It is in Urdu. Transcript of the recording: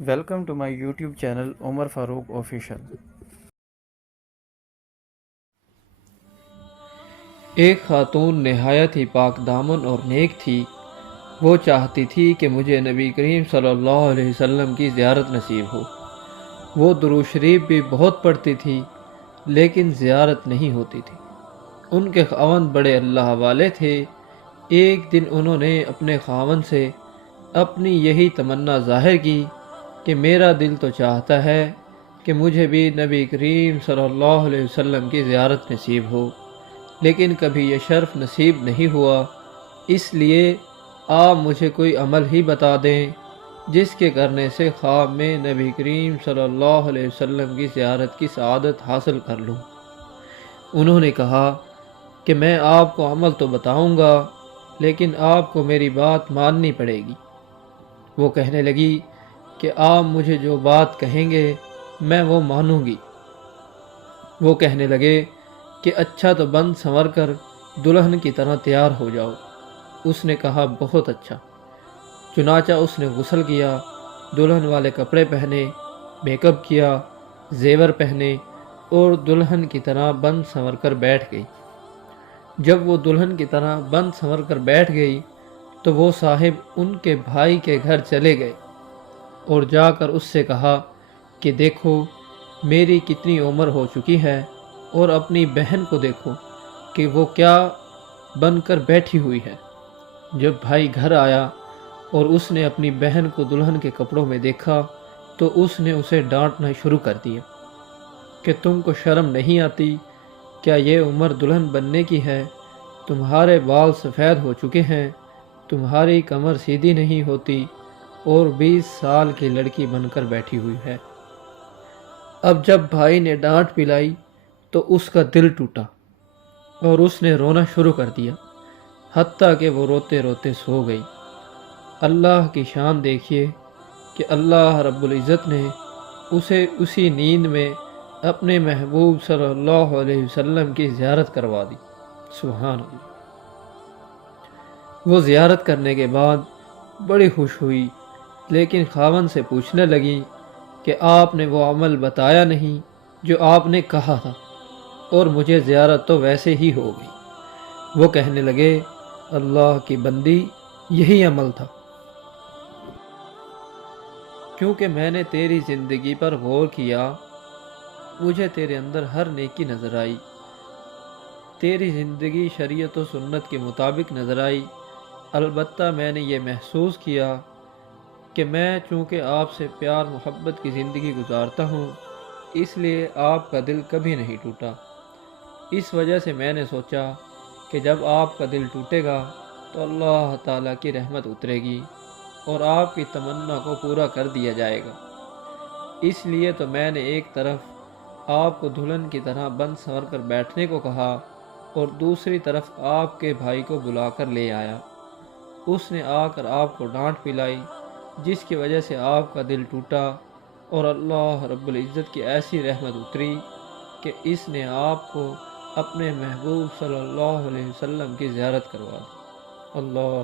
Welcome to my YouTube channel Omar Farooq Official. ایک خاتون نہایت ہی پاک دامن اور نیک تھی۔ وہ چاہتی تھی کہ مجھے نبی کریم صلی اللہ علیہ وسلم کی زیارت نصیب ہو۔ وہ درود شریف بھی بہت پڑھتی تھی لیکن زیارت نہیں ہوتی تھی۔ ان کے خاوند بڑے اللہ والے تھے۔ ایک دن انہوں نے اپنے خاوند سے اپنی یہی تمنا ظاہر کی کہ میرا دل تو چاہتا ہے کہ مجھے بھی نبی کریم صلی اللہ علیہ وسلم کی زیارت نصیب ہو، لیکن کبھی یہ شرف نصیب نہیں ہوا۔ اس لیے آپ مجھے کوئی عمل ہی بتا دیں جس کے کرنے سے خواب میں نبی کریم صلی اللہ علیہ وسلم کی زیارت کی سعادت حاصل کر لوں۔ انہوں نے کہا کہ میں آپ کو عمل تو بتاؤں گا لیکن آپ کو میری بات ماننی پڑے گی۔ وہ کہنے لگی کہ آپ مجھے جو بات کہیں گے میں وہ مانوں گی۔ وہ کہنے لگے کہ اچھا تو بند سنور کر دلہن کی طرح تیار ہو جاؤ۔ اس نے کہا بہت اچھا۔ چنانچہ اس نے غسل کیا، دلہن والے کپڑے پہنے، میک اپ کیا، زیور پہنے اور دلہن کی طرح بند سنور کر بیٹھ گئی۔ جب وہ دلہن کی طرح بند سنور کر بیٹھ گئی تو وہ صاحب ان کے بھائی کے گھر چلے گئے اور جا کر اس سے کہا کہ دیکھو میری کتنی عمر ہو چکی ہے اور اپنی بہن کو دیکھو کہ وہ کیا بن کر بیٹھی ہوئی ہے۔ جب بھائی گھر آیا اور اس نے اپنی بہن کو دلہن کے کپڑوں میں دیکھا تو اس نے اسے ڈانٹنا شروع کر دیا کہ تم کو شرم نہیں آتی؟ کیا یہ عمر دلہن بننے کی ہے؟ تمہارے بال سفید ہو چکے ہیں، تمہاری کمر سیدھی نہیں ہوتی اور 20 سال کی لڑکی بن کر بیٹھی ہوئی ہے۔ اب جب بھائی نے ڈانٹ پلائی تو اس کا دل ٹوٹا اور اس نے رونا شروع کر دیا، حتیٰ کہ وہ روتے روتے سو گئی۔ اللہ کی شان دیکھیے کہ اللہ رب العزت نے اسے اسی نیند میں اپنے محبوب صلی اللہ علیہ وسلم کی زیارت کروا دی۔ سبحان اللہ۔ وہ زیارت کرنے کے بعد بڑی خوش ہوئی، لیکن خاوند سے پوچھنے لگی کہ آپ نے وہ عمل بتایا نہیں جو آپ نے کہا تھا، اور مجھے زیارت تو ویسے ہی ہو گئی۔ وہ کہنے لگے اللہ کی بندی، یہی عمل تھا، کیونکہ میں نے تیری زندگی پر غور کیا، مجھے تیرے اندر ہر نیکی نظر آئی، تیری زندگی شریعت و سنت کے مطابق نظر آئی۔ البتہ میں نے یہ محسوس کیا کہ میں چونکہ آپ سے پیار محبت کی زندگی گزارتا ہوں، اس لیے آپ کا دل کبھی نہیں ٹوٹا۔ اس وجہ سے میں نے سوچا کہ جب آپ کا دل ٹوٹے گا تو اللہ تعالیٰ کی رحمت اترے گی اور آپ کی تمنا کو پورا کر دیا جائے گا۔ اس لیے تو میں نے ایک طرف آپ کو دلہن کی طرح بند سنور کر بیٹھنے کو کہا اور دوسری طرف آپ کے بھائی کو بلا کر لے آیا۔ اس نے آ کر آپ کو ڈانٹ پلائی، جس کی وجہ سے آپ کا دل ٹوٹا اور اللہ رب العزت کی ایسی رحمت اتری کہ اس نے آپ کو اپنے محبوب صلی اللہ علیہ وسلم کی زیارت کروا دی۔ اللہ